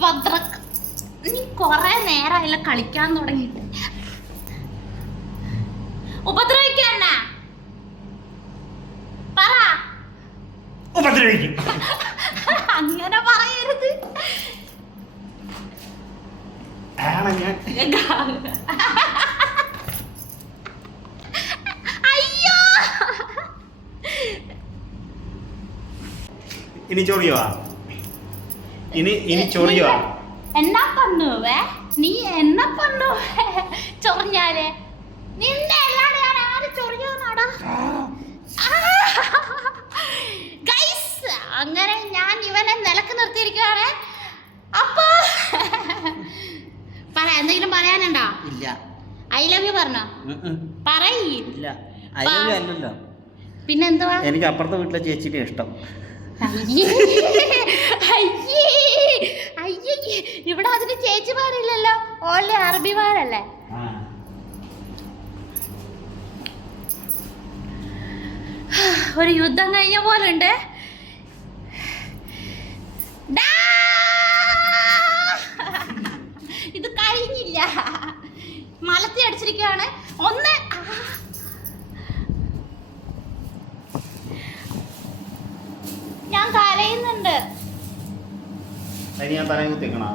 നീ കൊറേ നേരമായില്ല കളിക്കാൻ തുടങ്ങിയിട്ട്. ഉപദ്രവിക്കാന പറ. ഉപദ്രവിക്കും. അങ്ങനെ പറയരുത്. അയ്യോ. ഇനി ചൊറിയോ ഇനി ഇനി ചൊറിയോ? എന്നാ പണ്ണുവേ നീ എന്നാ പണ്ണുവേ ചൊറിഞ്ഞാലേ? നിന്നെ അല്ലാതെ ഞാൻ ആര് ചൊറിയാനാടാ ഗൈസ് അങ്ങനെ ഞാൻ ഇവനെ നിലയ്ക്ക് നിർത്തിയിരിക്കുകയാണ് അപ്പോ പറ എന്തെങ്കിലും പറയാനുണ്ടോ? ഇല്ല. ഐ ലവ് യു പറഞ്ഞോ? പറയില്ല. പറയ്. ഇല്ല. അതിലൊന്നും അല്ലല്ലോ. പിന്നെന്തുവാ? എനിക്ക് അപ്പുറത്തെ വീട്ടിലെ ചേച്ചിയുടെ ഇഷ്ടം. ഇവിടെ അതിന് ചേച്ചിമാരില്ലല്ലോ. ഓൺലി അറബിമാരല്ലേ? ഒരു യുദ്ധം കഴിഞ്ഞ പോലെ ഉണ്ട് ഇത് കഴിഞ്ഞില്ല. മലത്തി അടിച്ചിരിക്കുകയാണ്. ഒന്ന് ആ. ഞാൻ കരയുന്നുണ്ട് ഞാൻ തലയും കുത്തിക്കണോ.